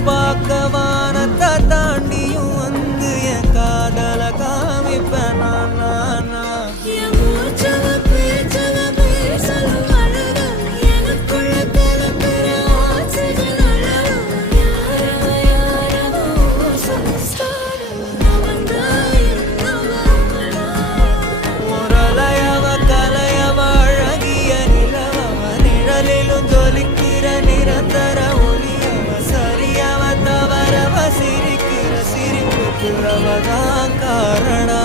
பார்க்க வானத்தை தாண்டியும் வந்து என் காதல காமிப்பேன் நான் என் மூச்சவ பேச்சவ பேசலும் அழகு எனக்குள்ள கலக்கிற ஆக்சிஜன் அளவு யாரவ சமஸ்தார அவன்தான் என்னவா முரளையவ கலையவ அழகிய நிலவவ நிழலிலும் ஜொலிக்கிற நிரந்தர ஒளியவ சரியவ தவறவ சிரிக்கிற சிரிப்புக்கு அவதான் காரணம்